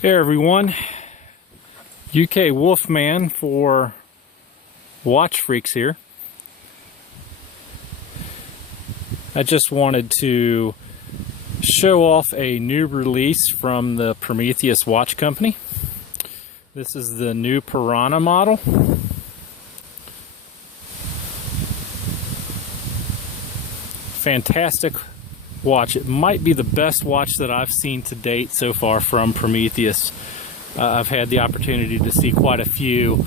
Hey everyone, UK Wolfman for Watch Freaks here. I just wanted to show off a new release from the Prometheus watch company. This is the new Piranha model. Fantastic watch. It might be the best watch that I've seen to date so far from Prometheus. I've had the opportunity to see quite a few,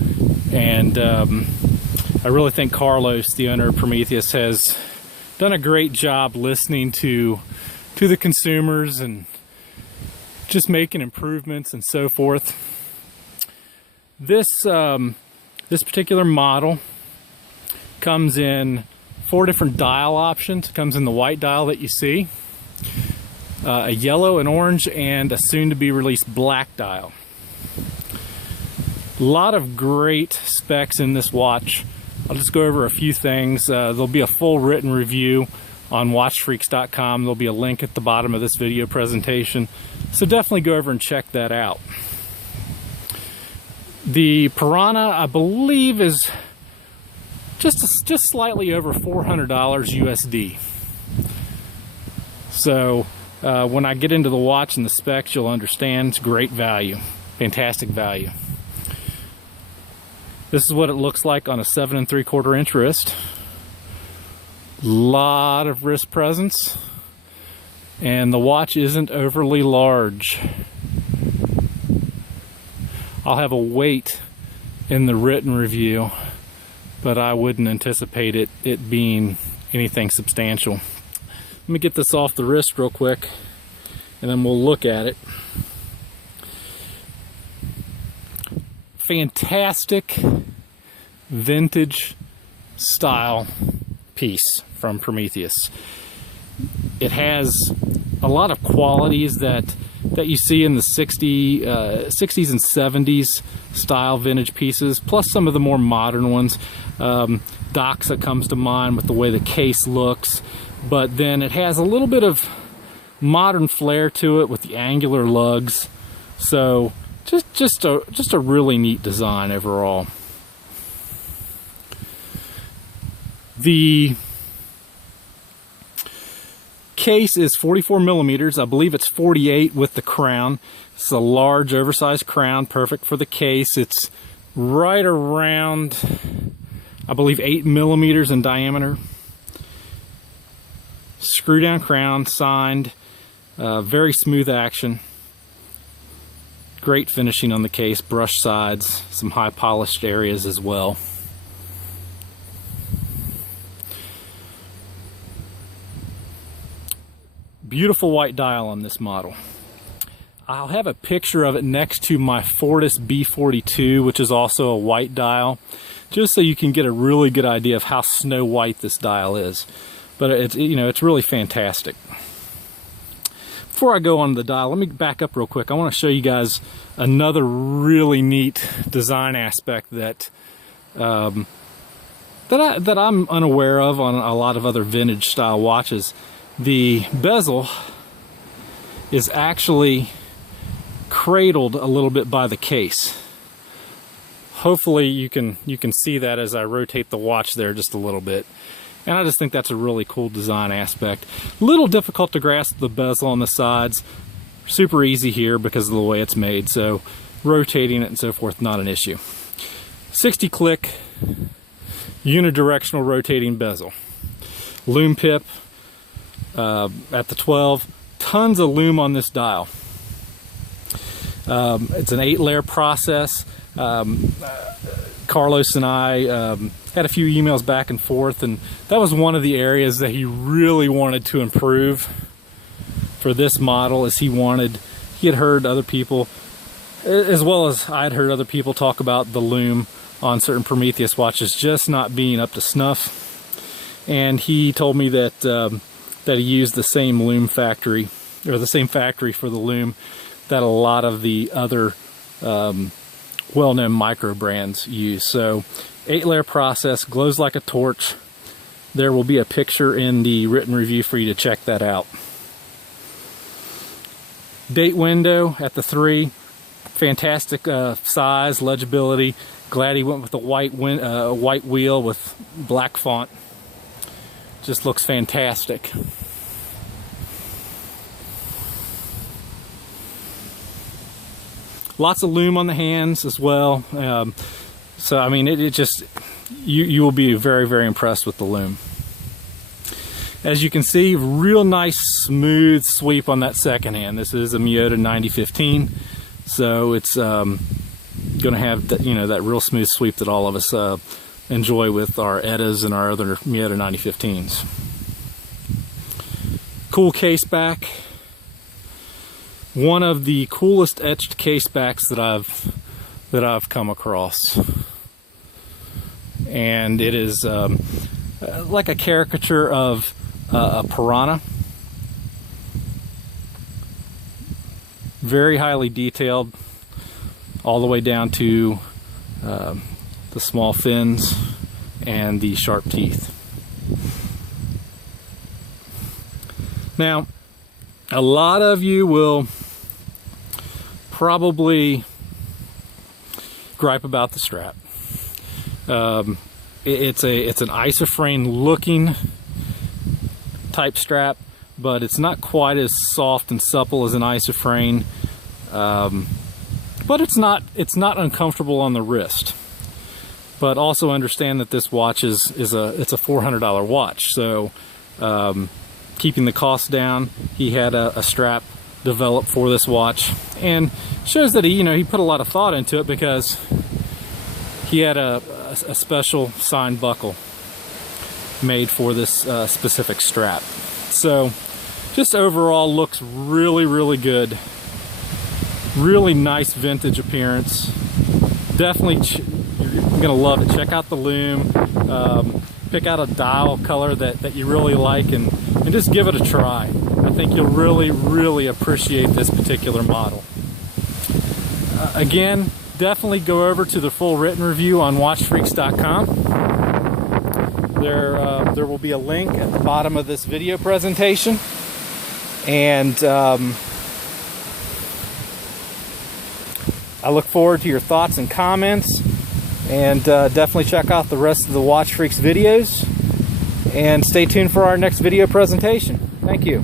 and I really think Carlos, the owner of Prometheus, has done a great job listening to the consumers and just making improvements and so forth. This particular model comes in 4 different dial options. It comes in the white dial that you see, a yellow, an orange, and a soon-to-be released black dial. A lot of great specs in this watch. I'll just go over a few things. There'll be a full written review on watchfreaks.com. There'll be a link at the bottom of this video presentation, so definitely go over and check that out. The Piranha, I believe, is just slightly over $400 USD. So when I get into the watch and the specs, you'll understand it's great value, fantastic value. This is what it looks like on a 7 3/4 inch wrist. Lot of wrist presence, and the watch isn't overly large. I'll have a weight in the written review, but I wouldn't anticipate it being anything substantial. Let me get this off the wrist real quick, and then we'll look at it. Fantastic vintage style piece from Prometheus. It has a lot of qualities that you see in the 60s and 70s style vintage pieces, plus some of the more modern ones. Doxa comes to mind with the way the case looks, but then it has a little bit of modern flair to it with the angular lugs. So just a really neat design overall. The case is 44 millimeters. I believe it's 48 with the crown. It's a large, oversized crown, perfect for the case. It's right around, I believe, 8 millimeters in diameter. Screw down crown, signed, very smooth action. Great finishing on the case, brush sides, some high polished areas as well. Beautiful white dial on this model. I'll have a picture of it next to my Fortis B42, which is also a white dial, just so you can get a really good idea of how snow white this dial is. But it's really fantastic. Before I go on the dial, let me back up real quick. I want to show you guys another really neat design aspect that I'm unaware of on a lot of other vintage style watches. The bezel is actually cradled a little bit by the case. Hopefully you can see that as I rotate the watch there just a little bit. And I just think that's a really cool design aspect. A little difficult to grasp the bezel on the sides. Super easy here because of the way it's made, so rotating it and so forth, not an issue. 60 click unidirectional rotating bezel. Lume pip at the 12. Tons of lume on this dial. It's an 8-layer process. Carlos and I had a few emails back and forth, and that was one of the areas that he really wanted to improve for this model. He had heard other people, as well as I'd heard other people, talk about the lume on certain Prometheus watches just not being up to snuff, and he told me that he used the same lume factory, or the same factory for the lume that a lot of the other well-known micro brands use. So 8-layer process, glows like a torch. There will be a picture in the written review for you to check that out. Date window at the 3, fantastic size, legibility. Glad he went with a white wheel with black font. Just looks fantastic. Lots of lume on the hands as well. So I mean, it just, you will be very, very impressed with the lume. As you can see, real nice smooth sweep on that second hand. This is a Miyota 9015, so it's going to have that, you know, that real smooth sweep that all of us enjoy with our Eddas and our other Miyota 9015s. Cool case back. One of the coolest etched case backs that I've come across, and it is like a caricature of a piranha. Very highly detailed, all the way down to the small fins and the sharp teeth. Now, a lot of you will probably gripe about the strap. It's an isofrane looking type strap, but it's not quite as soft and supple as an isofrane. But it's not uncomfortable on the wrist. But also understand that this watch it's a $400 watch, so keeping the cost down, he had a strap developed for this watch, and shows that he put a lot of thought into it, because he had a special signed buckle made for this specific strap. So just overall looks really, really good. Really nice vintage appearance. Definitely you're gonna love it. Check out the lume. Pick out a dial color that you really like, and just give it a try. I think you'll really, really appreciate this particular model. Again, definitely go over to the full written review on watchfreaks.com. There will be a link at the bottom of this video presentation, and I look forward to your thoughts and comments, and definitely check out the rest of the Watch Freaks videos, and stay tuned for our next video presentation. Thank you.